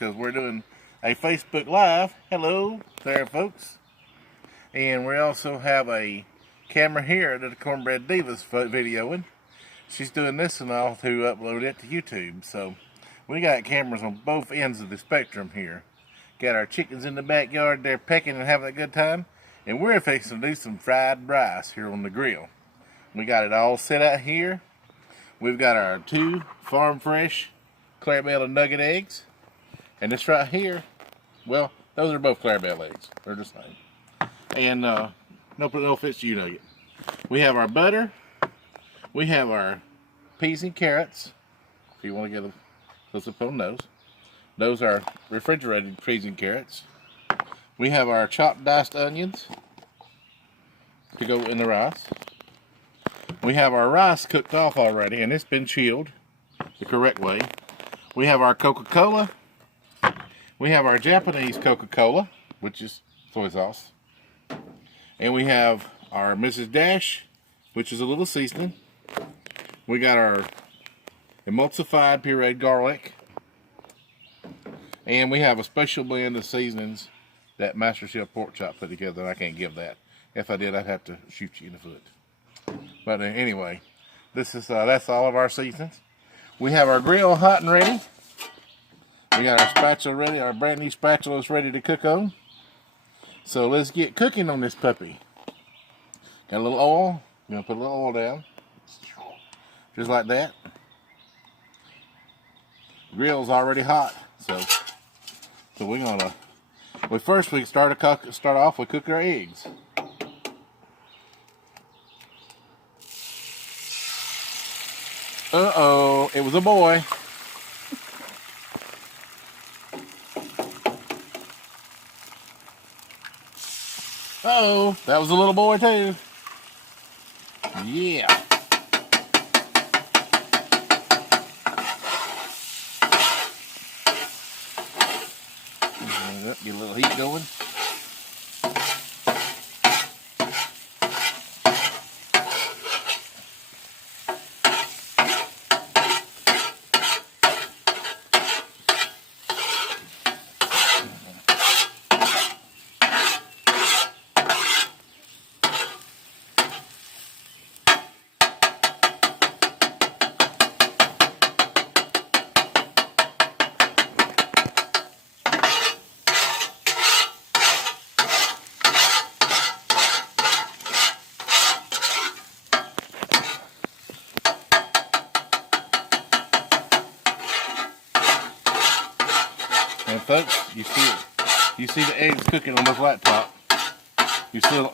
because we're doing a Facebook Live. Hello there, folks. And we also have a camera here that the Cornbread Divas videoing. She's doing this and all to upload it to YouTube. So we got cameras on both ends of the spectrum here. Got our chickens in the backyard. They're pecking and having a good time. And we're fixing to do some fried rice here on the grill. We got it all set out here. We've got our 2 farm fresh Clarabelle and nugget eggs. And this right here, well, those are both Clarabelle eggs. They're the same. And no offense to you, Nugget. We have our butter. We have our peas and carrots. If you want to get a close-up on those. Those are refrigerated peas and carrots. We have our chopped diced onions to go in the rice. We have our rice cooked off already, and it's been chilled the correct way. We have our Coca-Cola. We have our Japanese Coca-Cola, which is soy sauce. And we have our Mrs. Dash, which is a little seasoning. We got our emulsified pureed garlic. And we have a special blend of seasonings that Master Chef Pork Chop put together, and I can't give that. If I did, I'd have to shoot you in the foot. But anyway, this is that's all of our seasonings. We have our grill hot and ready. We got our spatula ready. Our brand new spatula is ready to cook on. So let's get cooking on this puppy. Got a little oil. I'm gonna put a little oil down, just like that. The grill's already hot, so we're gonna. Well, first we start off with cooking our eggs. Uh-oh, it was a boy. Uh-oh, that was a little boy too. Yeah. Get a little heat going. And folks, you see the eggs cooking on the flat top. You see the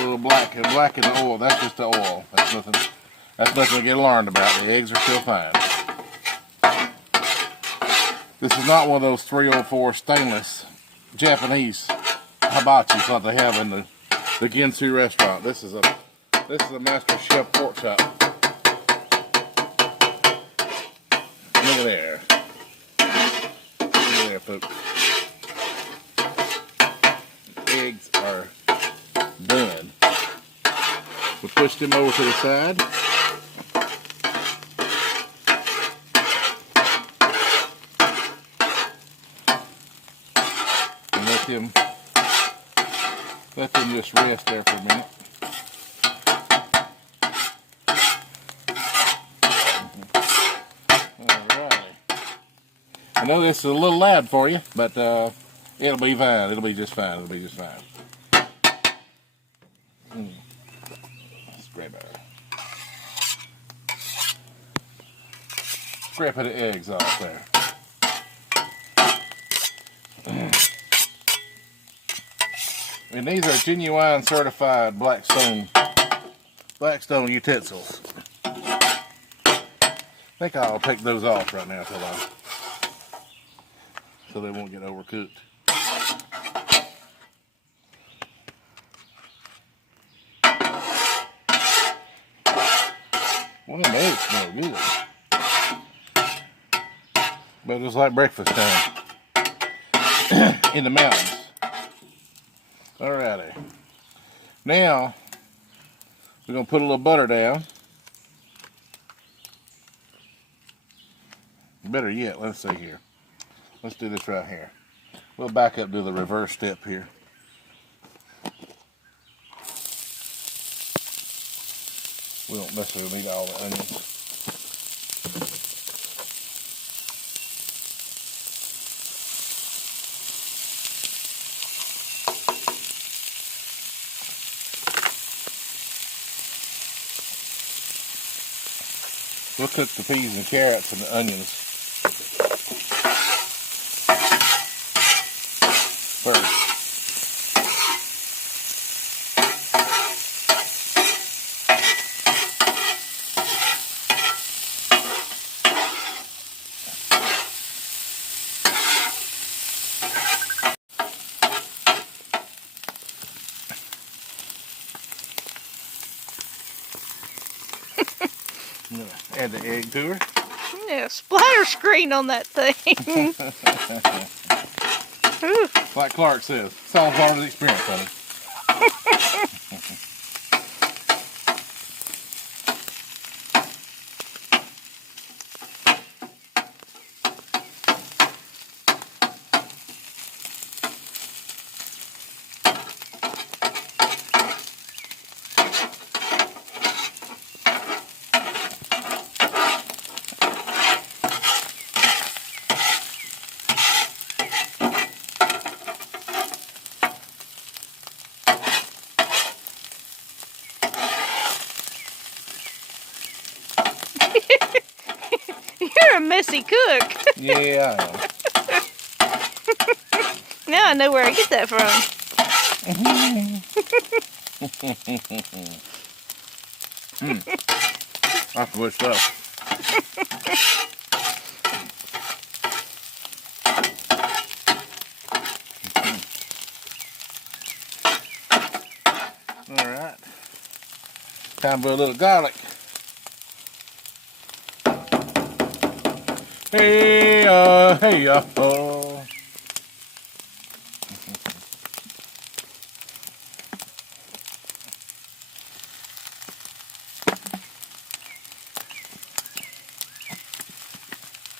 little black in the oil. That's just the oil. That's nothing to get alarmed about. The eggs are still fine. This is not one of those 304 stainless Japanese hibachis like they have in the Ginsu restaurant. This is a Master Chef Pork Chop. Look at there. There, folks. Eggs are done. We push them over to the side. And let them just rest there for a minute. I know this is a little loud for you, but it'll be fine. It'll be just fine. It'll be just fine. Scrape it. Scrape the eggs off there. And these are genuine certified Blackstone utensils. I think I'll take those off right now so they won't get overcooked. Well, them eggs smell good. But it's like breakfast time in the mountains. Alrighty. Now, we're going to put a little butter down. Better yet, let's see here. let's do this right here. We'll back up to the reverse step here. We don't necessarily need all the onions. We'll cook the peas and carrots and the onions first. Add the egg to her. Yeah, splatter screen on that thing. Like Clark says, it's all part of the experience, honey. You're a messy cook. Yeah, I am. Now I know where I get that from. That's good stuff. Alright. Time for a little garlic. Hey, oh.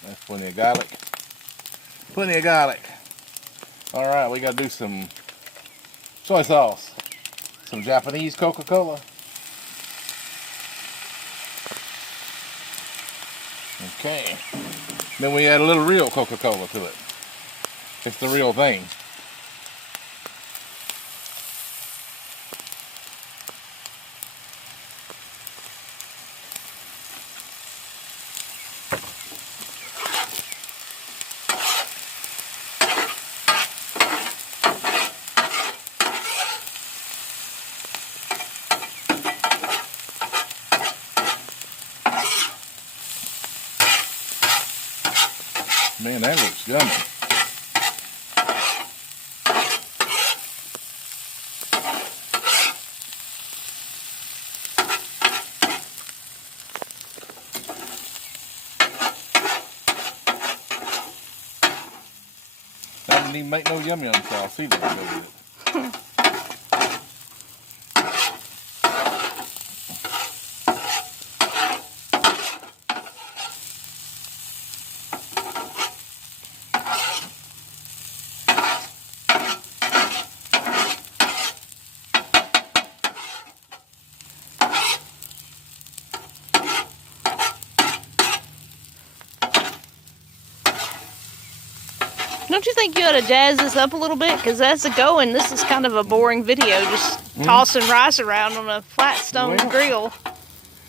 That's plenty of garlic. Plenty of garlic. Alright, we gotta do some soy sauce. Some Japanese Coca-Cola. Okay. Then we add a little real Coca-Cola to it. It's the real thing. Man, that looks yummy. That didn't even make no yum yum sauce either. Don't you think you ought to jazz this up a little bit? Because as a going, this is kind of a boring video, just tossing rice around on a flat stone grill.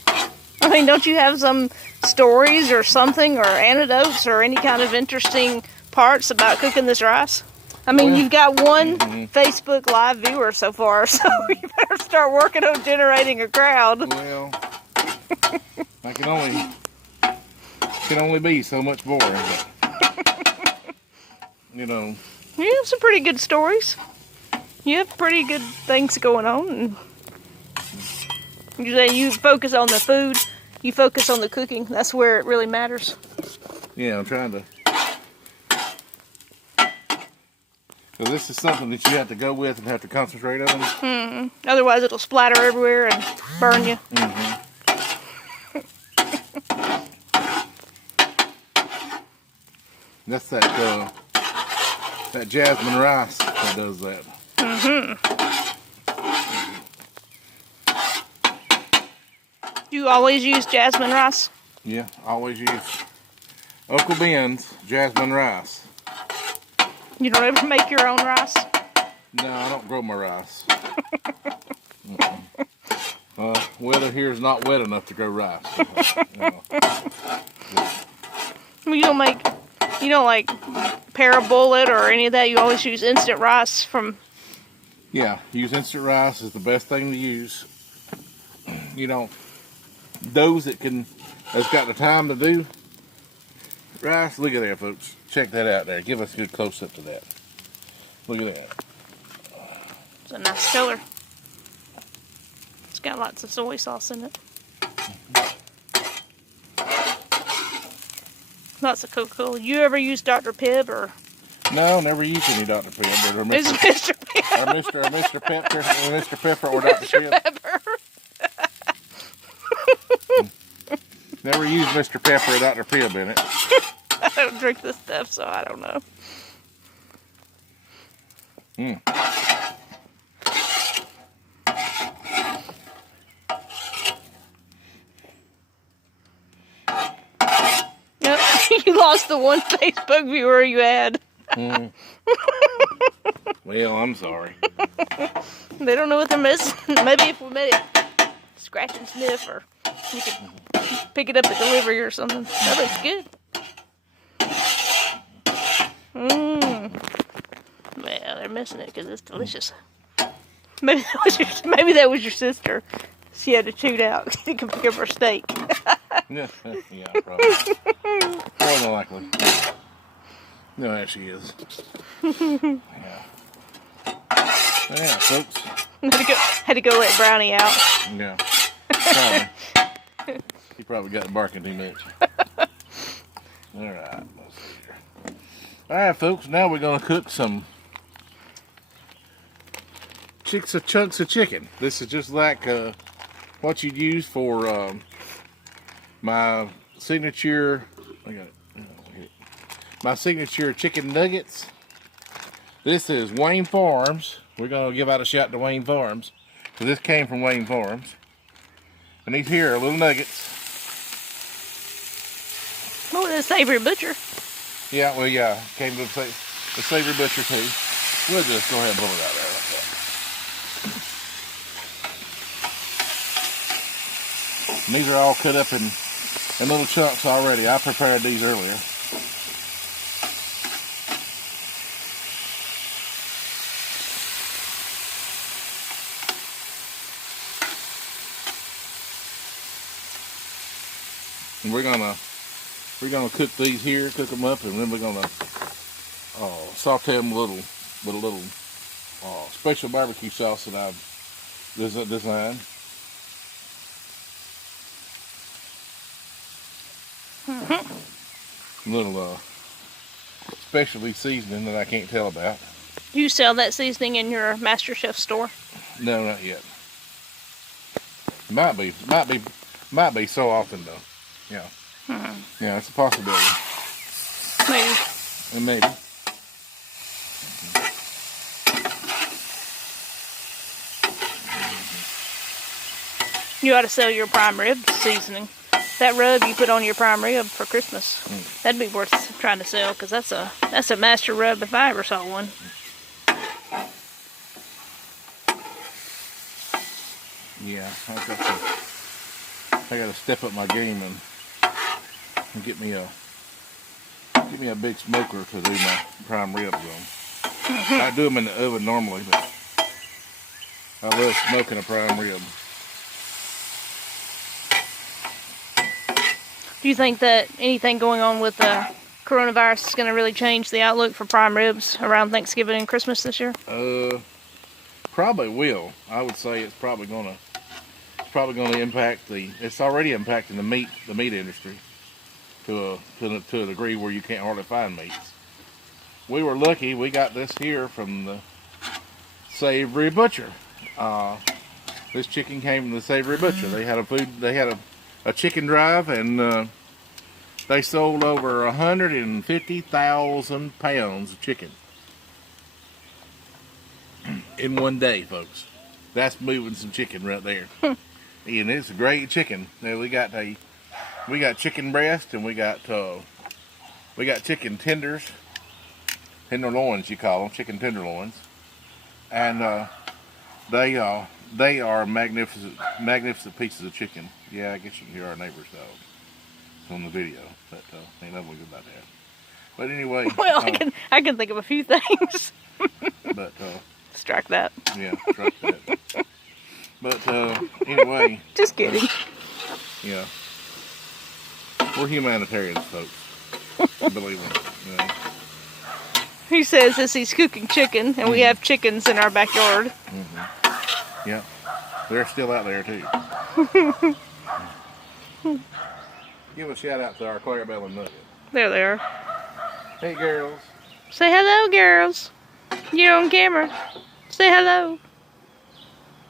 I mean, don't you have some stories or something, or anecdotes, or any kind of interesting parts about cooking this rice? I mean, you've got one Facebook Live viewer so far, so you better start working on generating a crowd. Well, I can only be so much boring. But, you know. You have some pretty good stories. You have pretty good things going on. And you focus on the food. You focus on the cooking. That's where it really matters. Yeah, I'm trying to. So this is something that you have to go with and have to concentrate on. Otherwise, it'll splatter everywhere and burn you. That's that that jasmine rice that does that. You always use jasmine rice? Yeah, I always use Uncle Ben's jasmine rice. You don't ever make your own rice? No, I don't grow my rice. Weather here is not wet enough to grow rice. You don't like Parabullet or any of that? You always use instant rice from... Yeah, use instant rice is the best thing to use. You know, those that's got the time to do rice, look at that, folks. Check that out there. Give us a good close-up to that. Look at that. It's a nice color. It's got lots of soy sauce in it. Lots of Coca-Cola. You ever use Dr. Pibb or? No, never used any Dr. Pibb. Or It's Mr. Pibb. Or Mr. Pepper, or Mr. Pepper, or Dr. Pibb. Pepper. Never used Mr. Pepper or Dr. Pibb in it. I don't drink this stuff, so I don't know. Yep, you lost the one Facebook viewer you had. Well, I'm sorry. They don't know what they're missing. Maybe if we made it scratch and sniff, or you could pick it up at delivery or something. That looks good. Well, they're missing it because it's delicious. Maybe that was your sister. She had to chew out. She could pick up her steak. Yeah, probably. More than likely. No, that she is. Yeah. Yeah, folks. Had to go let Brownie out. Yeah. Probably. He probably got barking too much. Alright, let's see here. Alright, folks, now we're going to cook some chunks of chicken. This is just like what you'd use for my signature chicken nuggets. This is Wayne Farms. We're going to give out a shout to Wayne Farms, because this came from Wayne Farms. And these here are little nuggets. Oh, the Savory Butcher. Yeah, well, yeah, came to the Savory Butcher too. We'll just go ahead and pull it out there like that. And these are all cut up in little chunks already. I prepared these earlier. And we're gonna cook these here, cook them up, and then we're gonna saute them with a little special barbecue sauce that I've designed. Little specialty seasoning that I can't tell about. Do you sell that seasoning in your MasterChef store? No, not yet. Might be so often though. Yeah. Yeah, it's a possibility. Maybe. And maybe. You ought to sell your prime rib seasoning. That rub you put on your prime rib for Christmas. That'd be worth trying to sell, because that's a master rub if I ever saw one. Yeah, I gotta step up my game and get me a big smoker to do my prime ribs on. I do them in the oven normally, but I love smoking a prime rib. Do you think that anything going on with the coronavirus is going to really change the outlook for prime ribs around Thanksgiving and Christmas this year? Probably will. I would say it's probably gonna impact it's already impacting the meat industry to a degree where you can't hardly find meats. We were lucky, we got this here from the Savory Butcher. This chicken came from the Savory Butcher. They had a chicken drive, and they sold over 150,000 pounds of chicken in one day, folks. That's moving some chicken right there. And it's a great chicken. Now we got chicken breast, and we got chicken tenders, tenderloins you call them, chicken tenderloins, and they are magnificent pieces of chicken. Yeah, I guess you can hear our neighbor's dogs on the video, but ain't nothing good about that. But anyway, well, I can think of a few things. But strike that. Yeah, strike that. But anyway, just kidding. Yeah, we're humanitarians, folks. Believe me. You know. He says as he's cooking chicken, and we have chickens in our backyard. Mm-hmm. Yeah, they're still out there too. Give a shout out to our Clarabelle and Nugget. There they are. Hey, girls. Say hello, girls. You're on camera. Say hello.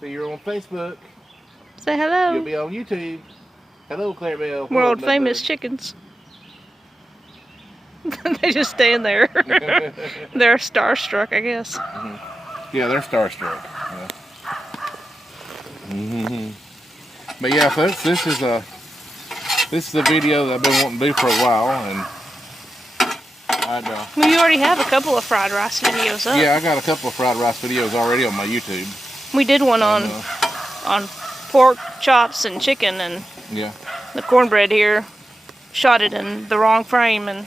See, you're on Facebook. Say hello. You'll be on YouTube. Hello, Clarabelle. World famous chickens. They just stand there. They're starstruck, I guess. Mm-hmm. Yeah, they're starstruck. Yeah. Mm-hmm. But yeah, folks, this is a video that I've been wanting to do for a while, and well, you already have a couple of fried rice videos up. Yeah, I got a couple of fried rice videos already on my YouTube. We did one on pork chops and chicken, and yeah, the cornbread here shot it in the wrong frame, and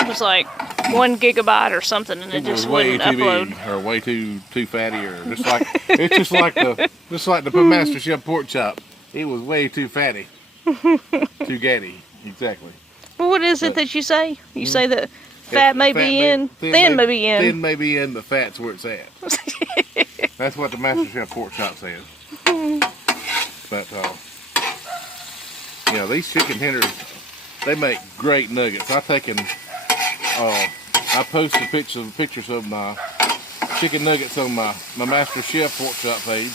it was like 1 gigabyte or something, and it just wouldn't upload. Big, or way too fatty, or just like it's just like the Master Chef pork chop. It was way too fatty, too gatty, exactly. Well, what is it that you say? You say that fat may be in, thin may be in. Thin may be in, but fat's where it's at. That's what the Master Chef pork chop says. But yeah, these chicken tenders, they make great nuggets. I posted pictures of my chicken nuggets on my Master Chef pork chop page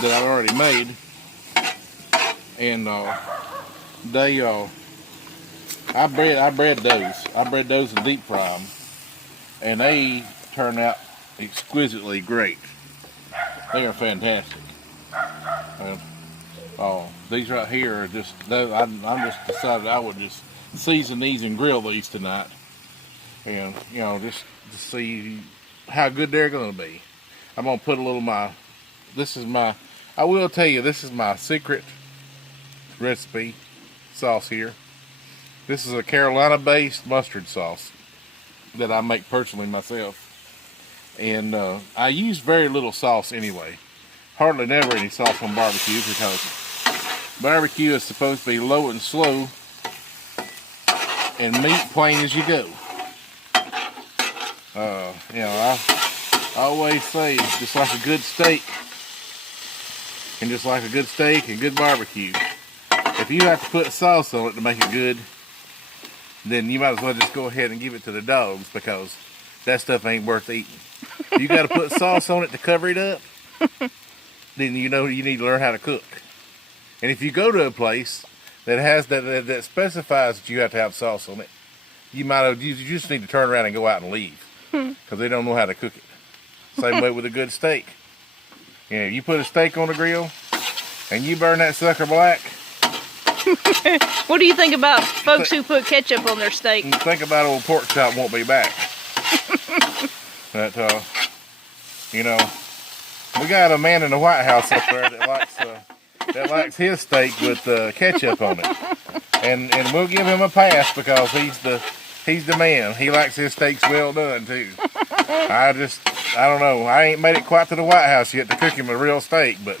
that I've already made, and I bred those and deep fry them, and they turn out exquisitely great. They are fantastic. And these right here are just, I'm just decided I would just season these and grill these tonight, and just to see how good they're going to be. I'm going to put a little I will tell you, this is my secret recipe sauce here. This is a Carolina-based mustard sauce that I make personally myself. And I use very little sauce anyway. Hardly never any sauce on barbecue, because barbecue is supposed to be low and slow and meat plain as you go. I always say, just like a good steak, and just like a good steak and good barbecue, if you have to put sauce on it to make it good, then you might as well just go ahead and give it to the dogs, because that stuff ain't worth eating. You got to put sauce on it to cover it up, then you need to learn how to cook. And if you go to a place that has that specifies that you have to have sauce on it, you just need to turn around and go out and leave, because they don't know how to cook it. Same way with a good steak. You put a steak on the grill and you burn that sucker black. What do you think about folks who put ketchup on their steak? Think about old pork chop won't be back. But we got a man in the White House up there that likes his steak with ketchup on it, and we'll give him a pass, because he's the man. He likes his steaks well done too. I don't know. I ain't made it quite to the White House yet to cook him a real steak, but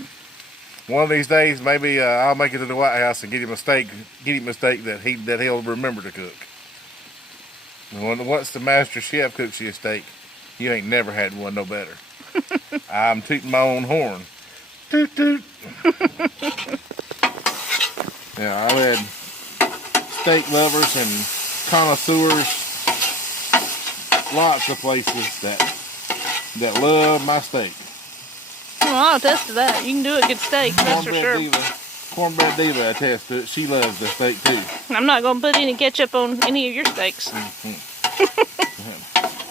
one of these days maybe I'll make it to the White House and get him a steak that he'll remember to cook. Once the Master Chef cooks you a steak, you ain't never had one no better. I'm tooting my own horn. Toot toot. Yeah, I've had steak lovers and connoisseurs, lots of places that love my steak. Well, I'll attest to that. You can do a good steak, that's for sure. Cornbread Diva attests to it. She loves the steak too. I'm not going to put any ketchup on any of your steaks.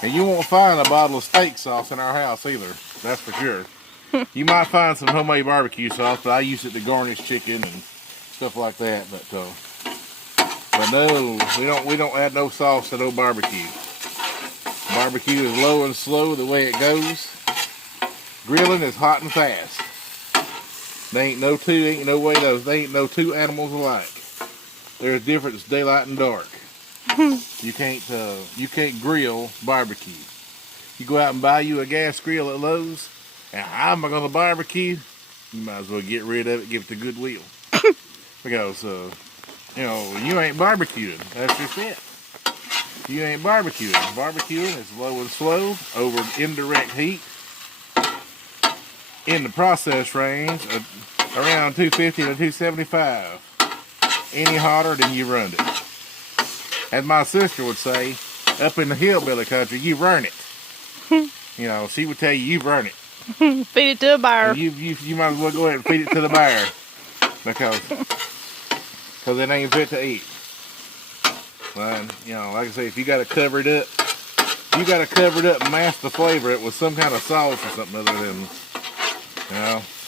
And you won't find a bottle of steak sauce in our house either. That's for sure. You might find some homemade barbecue sauce, but I use it to garnish chicken and stuff like that. But no, we don't add no sauce to no barbecue. Barbecue is low and slow the way it goes. Grilling is hot and fast. They ain't no two animals alike. There's a difference, daylight and dark. You can't grill barbecue. You go out and buy you a gas grill at Lowe's, and how am I gonna barbecue? You might as well get rid of it, give it to Goodwill. Because you ain't barbecuing. That's just it. You ain't barbecuing. Barbecuing is low and slow over indirect heat in the process range of around 250 to 275. Any hotter than you run it. As my sister would say, up in the hillbilly country, you run it. She would tell you, you run it. Feed it to a bear. You might as well go ahead and feed it to the bear. Because it ain't fit to eat. But, like I say, if you got to cover it up, and mask the flavor it with some kind of sauce or something other than,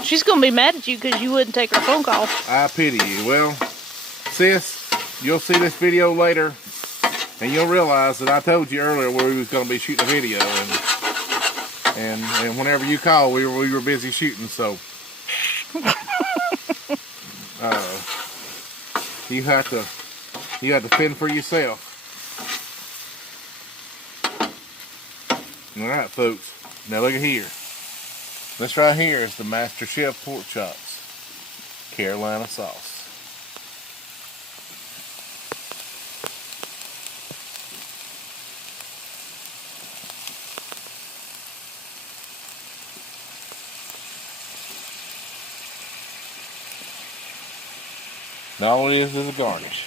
She's going to be mad at you because you wouldn't take her phone call. I pity you. Well, sis, you'll see this video later, and you'll realize that I told you earlier where we was going to be shooting a video, and whenever you called, we were busy shooting, so you have to fend for yourself. All right, folks. Now look at here. This right here is the Master Chef pork chops, Carolina sauce. And all it is a garnish.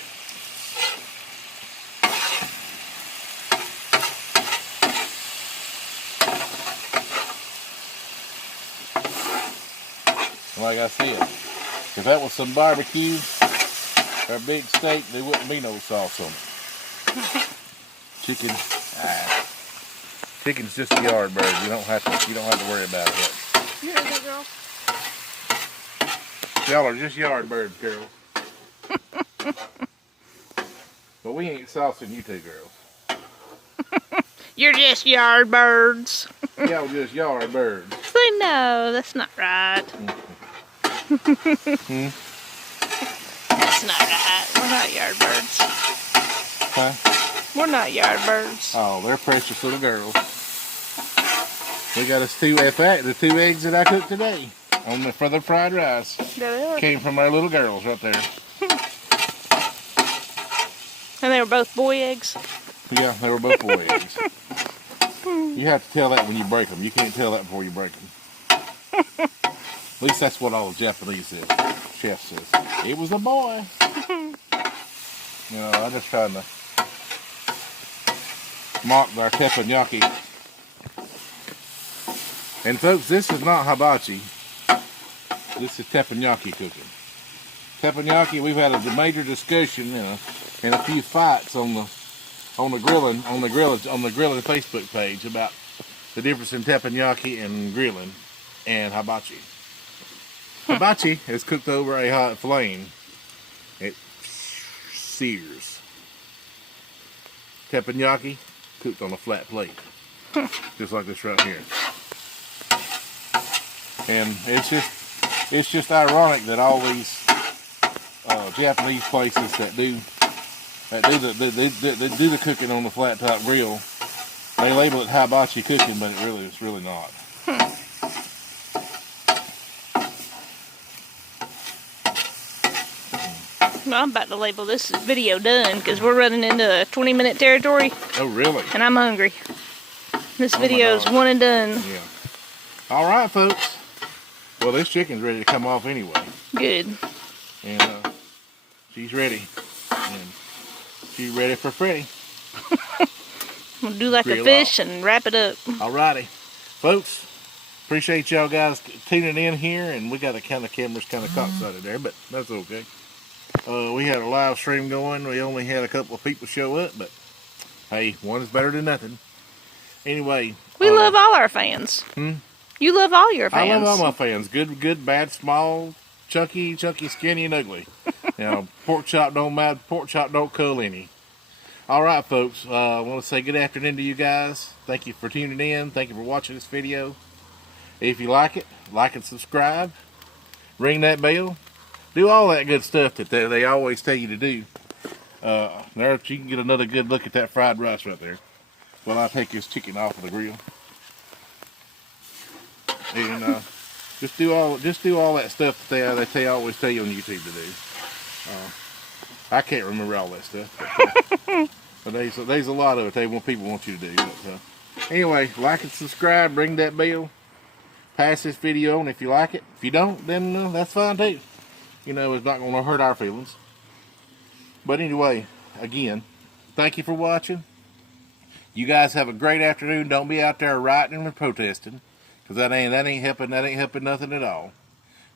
Like I said, if that was some barbecue or big steak, there wouldn't be no sauce on it. Chicken's just a yard bird. You don't have to worry about it. You heard that, girl? Y'all are just yard birds, girls. But we ain't saucing you two girls. You're just yard birds. Y'all just yard birds. Say no, that's not right. That's not right. We're not yard birds. Huh? We're not yard birds. Oh, they're precious little girls. We got us the two eggs that I cooked today for the fried rice. There they are. Came from our little girls right there. And they were both boy eggs? Yeah, they were both boy eggs. You have to tell that when you break them. You can't tell that before you break them. At least that's what all the Japanese chefs says. It was a boy. I'm just trying to mock our teppanyaki. And folks, this is not hibachi. This is teppanyaki cooking. Teppanyaki, we've had a major discussion and a few fights on the grilling Facebook page about the difference in teppanyaki and grilling and hibachi. Hibachi is cooked over a hot flame. It sears. Teppanyaki cooked on a flat plate, just like this right here. And it's just ironic that all these Japanese places that do the cooking on the flat top grill, they label it hibachi cooking, but it's really not. Well, I'm about to label this video done because we're running into 20-minute territory. Oh, really? And I'm hungry. This video is one and done. Yeah. All right, folks. Well, this chicken's ready to come off anyway. Good. And she's ready. And she's ready for Freddy. We'll do like Grill a fish off. and wrap it up. All righty. Folks, appreciate y'all guys tuning in here. And we got the cameras kind of cocksided there, but that's okay. We had a live stream going. We only had a couple of people show up, but hey, one is better than nothing. Anyway. We love all our fans. You love all your fans. I love all my fans. Good, bad, small, chunky, skinny, and ugly. You know, pork chop don't matter. Pork chop don't cull any. All right, folks. I want to say good afternoon to you guys. Thank you for tuning in. Thank you for watching this video. If you like it, like and subscribe. Ring that bell. Do all that good stuff that they always tell you to do. There, you can get another good look at that fried rice right there. While I take this chicken off of the grill. And just do all that stuff that they always tell you on YouTube to do. I can't remember all that stuff, but there's a lot of it people want you to do. But, anyway, like and subscribe, ring that bell, pass this video on if you like it. If you don't, then that's fine too. You know, it's not going to hurt our feelings. But anyway, again, thank you for watching. You guys have a great afternoon. Don't be out there rioting and protesting, because that ain't helping. That ain't helping nothing at all.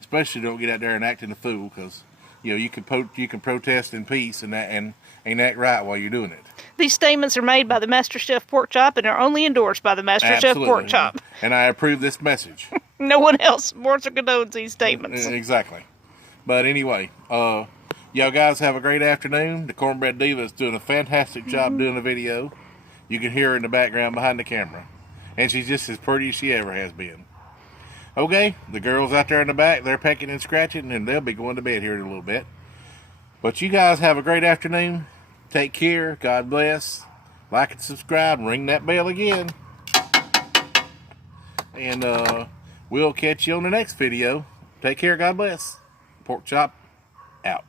Especially don't get out there and acting a fool, because you know you can protest in peace and act right while you're doing it. These statements are made by the Master Chef Pork Chop and are only endorsed by the Master Chef Pork Chop. And I approve this message. No one else supports or condones these statements. Exactly. But anyway, y'all guys have a great afternoon. The Cornbread Diva is doing a fantastic job doing the video. You can hear her in the background behind the camera. And she's just as pretty as she ever has been. Okay, the girls out there in the back, they're pecking and scratching, and they'll be going to bed here in a little bit. But you guys have a great afternoon. Take care. God bless. Like and subscribe. Ring that bell again. And we'll catch you on the next video. Take care. God bless. Pork Chop out.